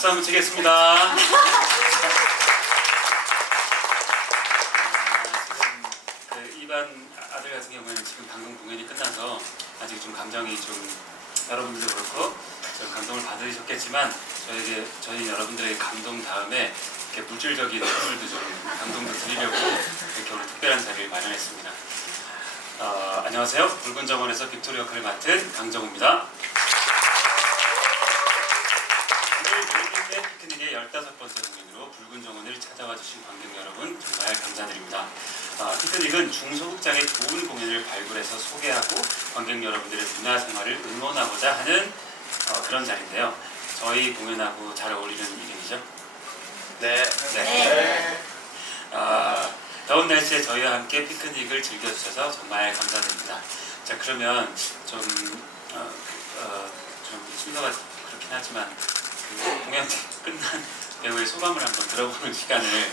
박수 한번 치겠습니다. 아, 그 이반 아들 같은 경우에는 지금 방금 공연이 끝나서 아직 좀 감정이 좀 여러분들도 그렇고 좀 감동을 받으셨겠지만 저에게 저희 여러분들의 감동 다음에 이렇게 물질적인 선물도 좀 감동도 드리려고 이렇게 오늘 특별한 자리를 마련했습니다. 어, 안녕하세요. 붉은 정원에서 빅토리 역할을 맡은 강정우입니다. 오늘 저희의 피크닉의 15번째 공연으로 붉은 정원을 찾아와 주신 관객 여러분 정말 감사드립니다. 아, 피크닉은 중소극장의 좋은 공연을 발굴해서 소개하고 관객 여러분들의 문화 생활을 응원하고자 하는 어, 그런 자리인데요. 저희 공연하고 잘 어울리는 이름이죠. 네. 네. 아, 더운 날씨에 저희와 함께 피크닉을 즐겨주셔서 정말 감사드립니다. 자 그러면 좀, 어, 어, 좀 순서가 그렇긴 하지만 그 공연 끝난 배우의 소감을 한번 들어보는 시간을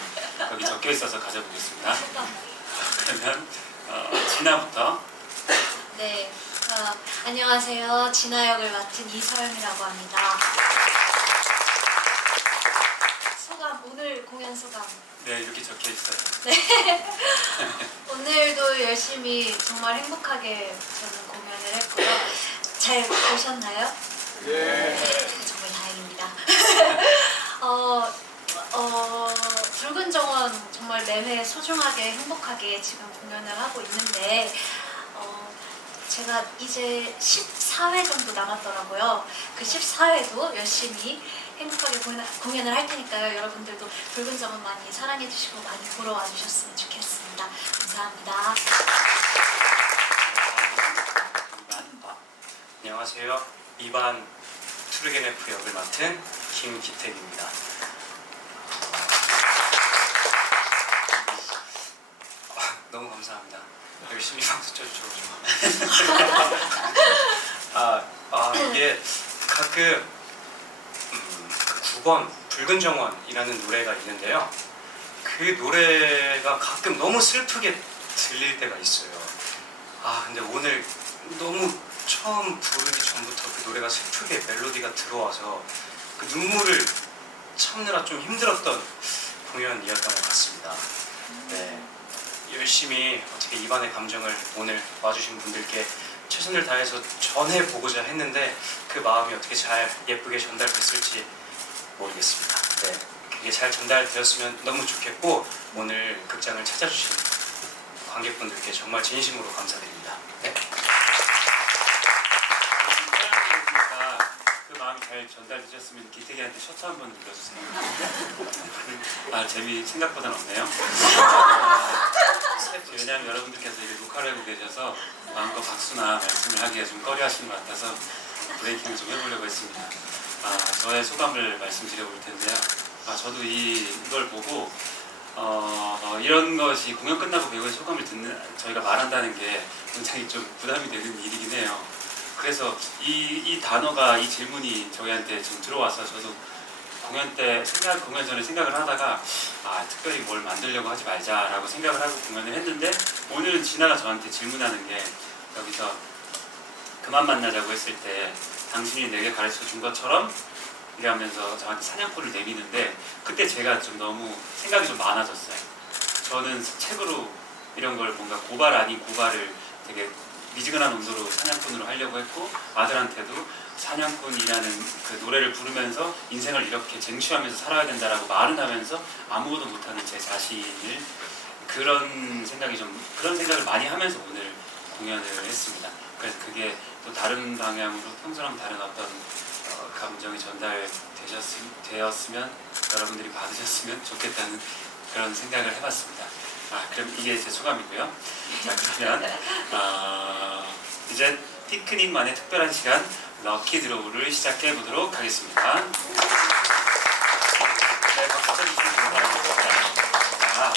여기 적혀 있어서 가져보겠습니다. 그러면 어, 진아부터 네, 어, 안녕하세요. 진아 역을 맡은 이서영이라고 합니다. 소감, 오늘 공연 소감. 네 이렇게 적혀 있어요. 네. 오늘도 열심히 정말 행복하게 저는 공연을 했고요. 잘 보셨나요? 네, 정말 다행입니다. 어, 어, 붉은 정원 정말 매회 소중하게 행복하게 지금 공연을 하고 있는데 어, 제가 이제 14회 정도 남았더라고요. 그 14회도 열심히 행복하게 공연, 공연을 할 테니까요. 여러분들도 붉은 정원 많이 사랑해 주시고 많이 보러 와 주셨으면 좋겠습니다. 감사합니다. 만 안녕하세요. 이반 투르게네프 역을 맡은 김기택입니다. 아, 너무 감사합니다. 열심히 박수 쳐주셔서. 아, 아 이게 가끔 음, 9번 붉은 정원이라는 노래가 있는데요. 그 노래가 가끔 너무 슬프게 들릴 때가 있어요. 아 근데 오늘 너무 처음 부르기 전부터 그 노래가 슬프게 멜로디가 들어와서 그 눈물을 참느라 좀 힘들었던 공연이었던 것 같습니다. 네, 열심히 어떻게 이반의 감정을 오늘 와주신 분들께 최선을 다해서 전해보고자 했는데 그 마음이 어떻게 잘 예쁘게 전달됐을지 모르겠습니다. 네, 그게 잘 전달되었으면 너무 좋겠고 오늘 극장을 찾아주신 관객분들께 정말 진심으로 감사드립니다. 네. 사랑해주니까 그 마음이 잘 전달되셨으면 기태기한테 셔츠 한 번 눌러주세요. 아 재미 생각보다는 없네요. 아, 왜냐하면 여러분들께서 이게 녹화를 하고 계셔서 마음껏 박수나 말씀을 하기가 좀 꺼려하시는 것 같아서 브레이킹을 좀 해보려고 했습니다. 아, 저의 소감을 말씀드려볼 텐데요. 아, 저도 이, 이걸 보고 어, 어, 이런 것이 공연 끝나고 배우의 소감을 듣는 저희가 말한다는 게 굉장히 좀 부담이 되는 일이긴 해요. 그래서 이, 이 단어가 이 질문이 저희한테 지금 들어와서 저도 공연 때 생각 공연 전에 생각을 하다가 아 특별히 뭘 만들려고 하지 말자라고 생각을 하고 공연을 했는데 오늘은 진아가 저한테 질문하는 게 여기서 그만 만나자고 했을 때 당신이 내게 가르쳐 준 것처럼 이러면서 저한테 사냥꾼을 내미는데 그때 제가 좀 너무 생각이 좀 많아졌어요. 저는 책으로 이런 걸 뭔가 고발 아닌 고발을 되게 미지근한 온도로 사냥꾼으로 하려고 했고 아들한테도 사냥꾼이라는 그 노래를 부르면서 인생을 이렇게 쟁취하면서 살아야 된다라고 말은 하면서 아무것도 못하는 제 자신을 그런 생각이 좀 그런 생각을 많이 하면서 오늘 공연을 했습니다. 그래서 그게 또 다른 방향으로 평소랑 다른 어떤 어, 감정이 전달되셨으면 여러분들이 받으셨으면 좋겠다는 그런 생각을 해봤습니다. 아 그럼 이게 제 소감이고요. 자 그러면 어, 이제 피크닉만의 특별한 시간 럭키 드로우를 시작해 보도록 하겠습니다. 네, 박수 쳐주시면 감사하겠습니다. 자,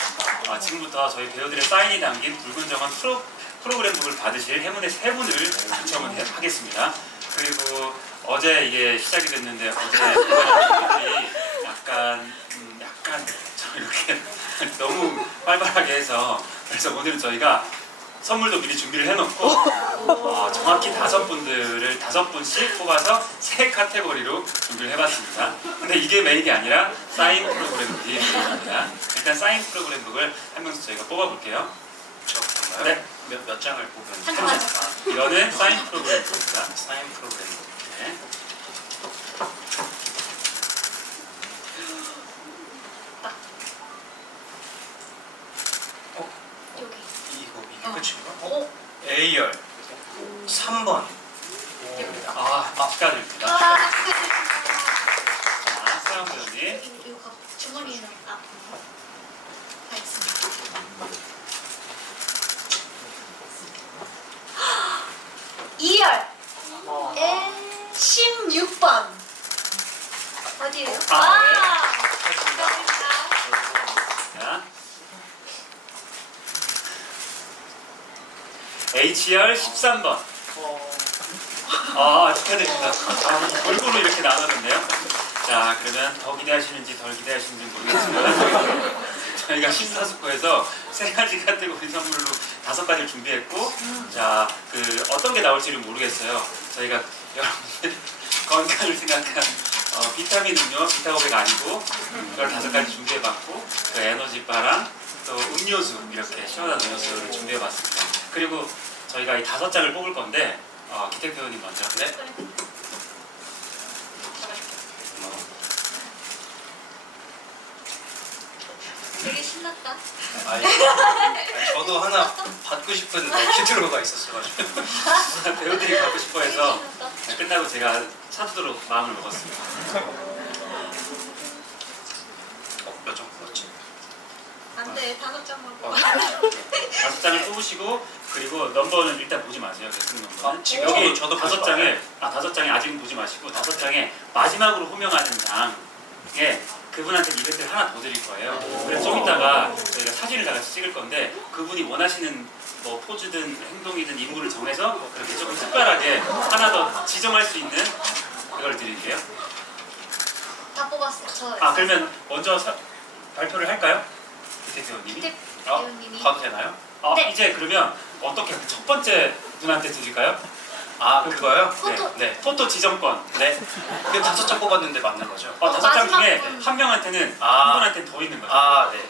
어, 지금부터 저희 배우들의 사인이 담긴 붉은 정원 프로, 프로그램북을 받으실 행운의 세 분을 당첨을 해- 하겠습니다. 그리고 어제 이게 시작이 됐는데 어제 분들이 약간 음, 약간 저 이렇게 너무 활발하게 해서 그래서 오늘은 저희가 선물도 미리 준비를 해놓고 어, 정확히 다섯 분들을 다섯 분씩 뽑아서 세 카테고리로 준비를 해봤습니다. 근데 이게 메인이 아니라 사인 프로그램북이 메인입니다. 일단 사인 프로그램북을 한 명씩 저희가 뽑아볼게요. 네. 몇, 몇 장을 뽑은 한 장, 한 장. 아, 이거는 사인 프로그램북입니다. 사인 프로그램 네. 이거 이게 어. 오. A열 3번 아, 축하드립니다. 아, 자, 서영 배우님. 이거 이거 가- 주머니에 넣었다. 알겠습니다. 2열 에 16번 어디예요? 아, 아, 네. 축하드립니다. 자. HR 13번. 아, 축하드립니다. 아, 골고루 이렇게 나눠졌네요. 자, 그러면 더 기대하시는지 덜 기대하시는지 모르겠지만 저희가 심사숙고해서 세 가지 카테고리 선물로 다섯 가지를 준비했고 자, 그 어떤 게 나올지는 모르겠어요. 저희가 여러분들 건강을 생각한 어, 비타민 음료, 비타고백 아니고 그걸 다섯 가지 준비해봤고 그 에너지바랑 또 음료수 이렇게 시원한 음료수를 준비해봤습니다. 그리고 저희가 이 다섯 장을 뽑을 건데 어, 기택 배우님 먼저. 네. 되게 신났다. 아니, 아니, 저도 하나 받고 싶은 키트로가 있었어가지고 배우들이 갖고 싶어해서 신났다. 끝나고 제가 사주도록 마음을 먹었습니다. 어, 몇장 뽑았지? 안 돼, 다섯 장만 어. 뽑아. 다섯 장을 뽑으시고 그리고 넘버는 일단 보지 마세요. 개수 넘버는 아, 지금 여기 저도 다섯 장에 말아요. 아 다섯 장에 아직은 보지 마시고 다섯 장에 마지막으로 호명하는 장에 그분한테 이벤트를 하나 더 드릴 거예요. 그래서 좀 이따가 저희가 사진을 다 같이 찍을 건데 그분이 원하시는 뭐 포즈든 행동이든 인물을 정해서 그렇게 조금 특별하게 하나 더 지정할 수 있는 그걸 드릴게요. 다 뽑았어요. 저. 아 그러면 먼저 사- 발표를 할까요? 기태 배우님이? 기택 어? 봐도 되나요? 아 네. 이제 그러면 어떻게 첫 번째 분한테 드릴까요? 아 그거요? 포토. 네, 포토 지정권. 네. 그 다섯 장 뽑았는데 맞는 거죠? 어, 어, 다섯 장 마지막 중에 분. 한 명한테는 아. 한 분한테 더 있는 거죠. 아 네.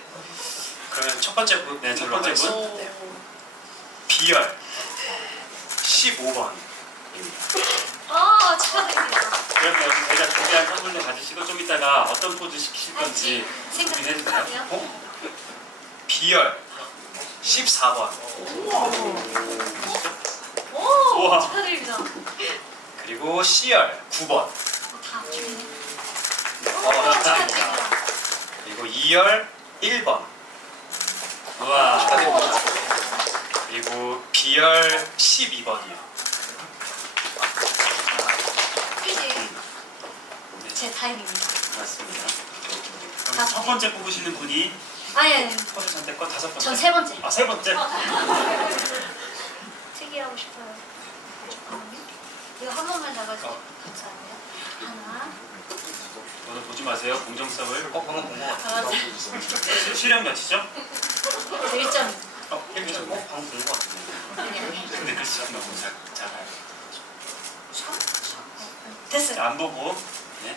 그러면 첫 번째 분, 네, 첫 번째 분. 오. B열 15번. 아, 축하드립니다. 그러면 여기 저희가 준비한 선물도 가지시고 좀 이따가 어떤 포즈 시키실 건지 생각 고민해 주세요. 해주세요. 어? B열 14번. 오, 우와. 축하드립니다. 어, 그리고 C열 9번. 다 주네. 어, 축하드립니다. 축하드립니다. 그리고 2열 1번. 우와. 축하드립니다. 그리고 B열 12번이요. 그지? 제 타임입니다. 맞습니다. 다 그럼 첫 번째 뽑으시는 분이 아니, 아니, 포즈 선택권 다섯 번째. 전 세 번째. 아, 세 번째. 특이하고 싶어요. 잠깐만요. 이거 한 번만 잡아주세요. 어. 감사합니다. 하나. 저도 보지 마세요. 공정성을. 어, 방금 본것 같아요. 아, 시- 실력 몇이죠? 1점. 어, 일점. 어, 방금 본것 같은데. 아니, 아니. 근데 글씨가 너무 작, 작아요. 됐어요. 안 보고. 네.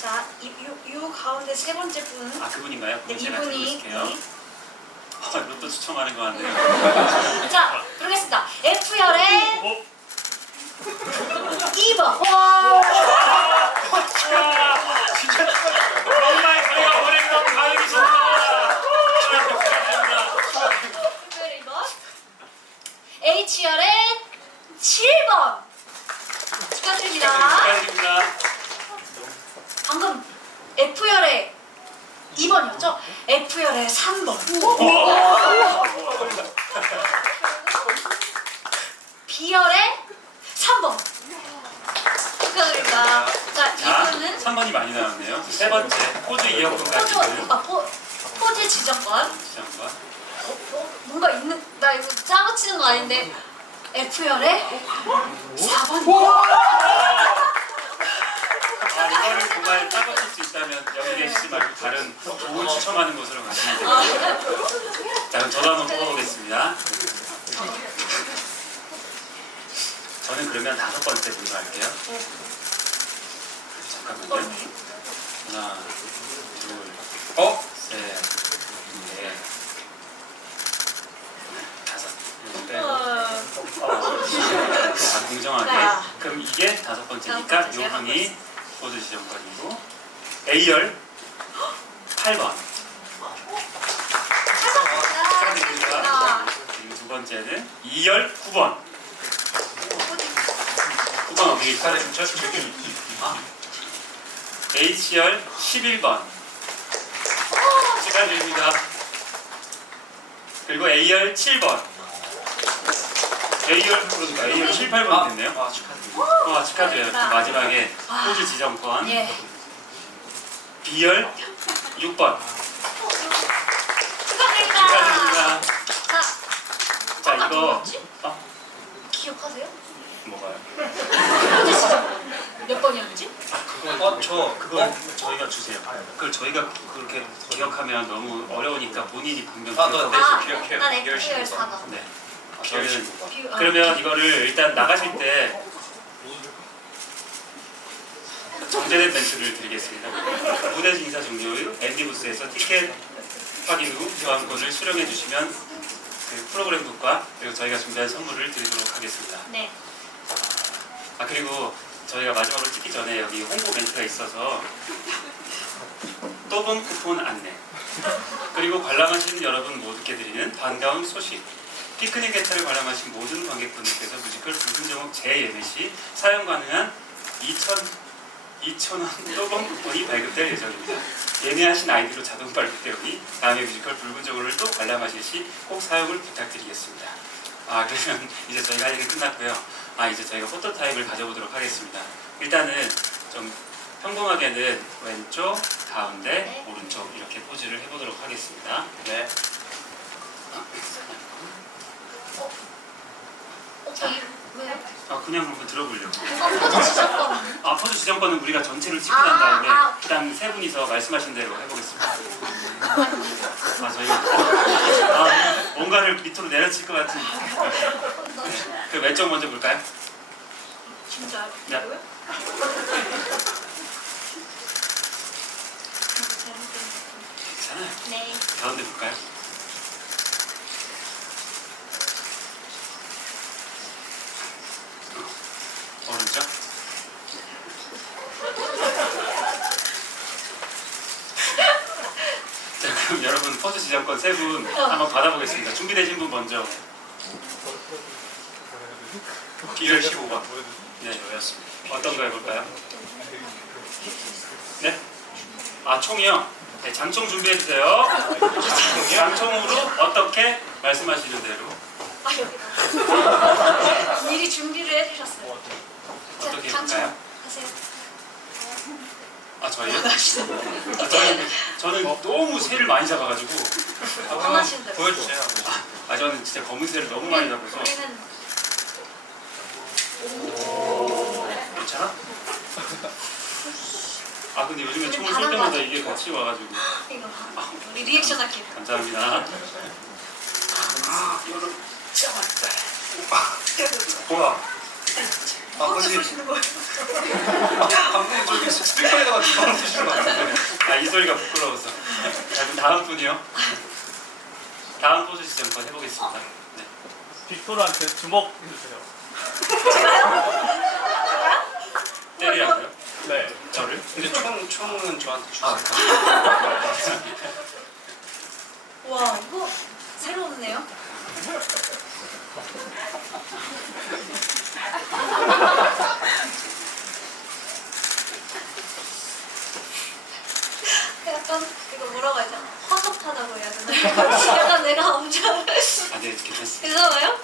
자, 이, 요, 요 가운데 세 번째 분. 아, 그분인가요? 네, 제가 이분이. 네. 아, 로또 추첨하는 거 같네요. 자, 부르겠습니다. F열의 어? 2번. 와! 정말 저희가 보냈던 가을이 좋다. F열의 2번. H열의 7번. 축하드립니다. 축하드립니다. 방금 F열의 2번이었죠? F열의 3번. B열의 3번. 축하드립니다. 자, 자, 이분은 3번이 많이 나왔네요. 세 번째 포즈 이어폰까지 포즈, 아, 포, 포즈 지정권. 시장과 어, 어, 뭔가 있는, 나 이거 짜고 치는 거 아닌데. F열의 4번. 아, 이거를 정말 따고 칠수 있다면 여기 계시지 말고 다른 좋은 추첨하는 곳으로 가시면 됩니다. 자 그럼 저도 한번 뽑아보겠습니다. 저는 그러면 다섯 번째 분으로 할게요. 잠깐만요. 언니. 하나, 둘, 어? 셋, 넷, 다섯. 이거 빼고. 어, 아, 공정하게. 자. 그럼 이게 다섯 번째니까 다섯 번째 요 제가 분이 포즈 지정권이고 A열 8번. 축하드립니다. 그리고 두 번째는 2열 9번. 9번 어디 다들 있어요? 저 저기 아 H열 11번. 축하드립니다. 그리고 A열 7번. A열 그러니까 A열 7, 8번 됐네요. 아 축하드립니다. 와 축하드려요. 그 마지막에 와. 포즈 지정권. 예. B열 6번. 축하드립니다. 축하드립니다. 자, 자 아까 이거? 어? 기억하세요? 뭐가요? 몇 번이었지? 어 저 그거 저희가 주세요. 그걸 저희가 그렇게 기억하면 너무 어려우니까 본인이 방금 아, 너 기억하고 아, 기억해요. 난. F열 4번. 네. 아, 뷰- 아, 그러면 이거를 일단 나가실 때 정제된 멘트를 드리겠습니다. 무대 인사 종료 후 앤디 부스에서 티켓 확인 후 교환권을 수령해 주시면 그 프로그램 북과 그리고 저희가 준비한 선물을 드리도록 하겠습니다. 네. 아 그리고 저희가 마지막으로 찍기 전에 여기 홍보 멘트가 있어서 또본 쿠폰 안내 그리고 관람하시는 여러분 모두께 드리는 반가운 소식 피크닉 개차를 관람하신 모든 관객분들께서 뮤지컬 붉은 정옥 재예매 시 사용 가능한 2천 2,000원 또본 쿠폰이 발급될 예정입니다. 예매하신 아이디로 자동 발급되오니 다음에 뮤지컬 붉은 정옥을 또 관람하실 시 꼭 사용을 부탁드리겠습니다. 아 그러면 이제 저희가 할 얘기 끝났고요. 아 이제 저희가 포토 타임을 가져보도록 하겠습니다. 일단은 좀 평범하게는 왼쪽, 가운데, 네. 오른쪽 이렇게 포즈를 해보도록 하겠습니다. 네. 어, 저기 왜요? 아 그냥 한번 들어보려고. 어, 포즈 지정권. 아 포즈 지정권은 우리가 전체를 찍고 아, 난 다음에 아. 그다음 세 분이서 말씀하신 대로 해보겠습니다. 아 저희가 아, 뭔가를 밑으로 내려칠 것 같은. 그 왼쪽 먼저 볼까요? 진짜 네. 괜찮아요. 네. 가운데 볼까요? 어, 오른쪽. 자 그럼 여러분 포즈 지정권 세분 한번 받아보겠습니다. 준비되신 분 먼저. B열 15번. 네, 저였습니다. 어떤 거 해볼까요? 네? 아 총이요? 네, 장총 준비해 주세요. 장총으로 어떻게 말씀하시는 대로 아 여기다. 미리 준비를 해주셨어요. 자, 어떻게 장총 해볼까요? 하세요. 아 저희요? 아, 저는 저는 너무 새를 많이 잡아가지고 하시는 대로. 보여주세요. 아 저는 진짜 검은 새를 너무 많이 잡아서 우리는 괜찮아? 아 근데 요즘에 총을 쏠 때마다 거 이게 같이 와가지고 이거 봐. 우리 리액션 할게요. 감사합니다. 아 이거를 잡았다. 뭐야? 아 포즈 근데 보시는 거예요. 방금 저기 스피커에다가 주방 주시는 거 같은데. 아이 소리가 부끄러워서. 자 그럼 다음 분이요. 포즈 지정권 해보겠습니다. 네. 빅토르한테 주먹 해주세요. 때리라고요? 네. 저를? 근데 총 총은 저한테 주세요. 와 이거 새로운데요? 약간 이거 뭐라고 하죠? 허접하다고 해야 되나? 약간 내가 엄청 아, 네, 괜찮습니다. 괜찮아요?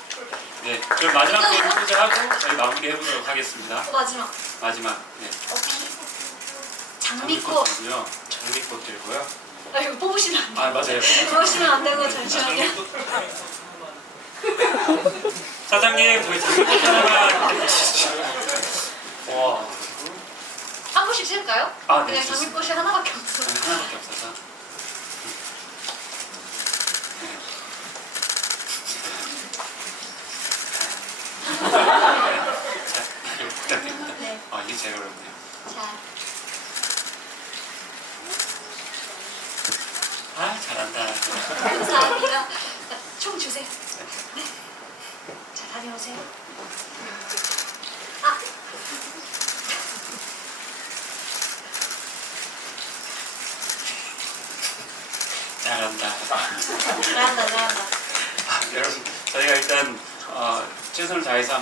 네, 그럼 마지막 분 포즈하고 저희 마무리 해보도록 하겠습니다. 어, 마지막 마지막, 네. 어, 피 장미꽃 장미꽃이고요. 장미꽃 들고요. 아 이거 뽑으시면 안 돼요 아, 맞아요. 그러시면 안 되고 잠시만요 사장님, 저희 장미꽃 하나만. 와, 한 분씩 칠까요? 아, 네, 그냥 좋습니다. 장미꽃이 하나밖에 없어 하나밖에 없어서. favor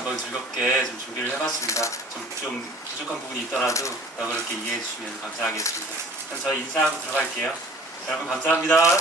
한번 즐겁게 좀 준비를 해봤습니다. 좀, 좀 부족한 부분이 있더라도 너그럽게 이해해 주시면 감사하겠습니다. 그럼 저희 인사하고 들어갈게요. 여러분 감사합니다.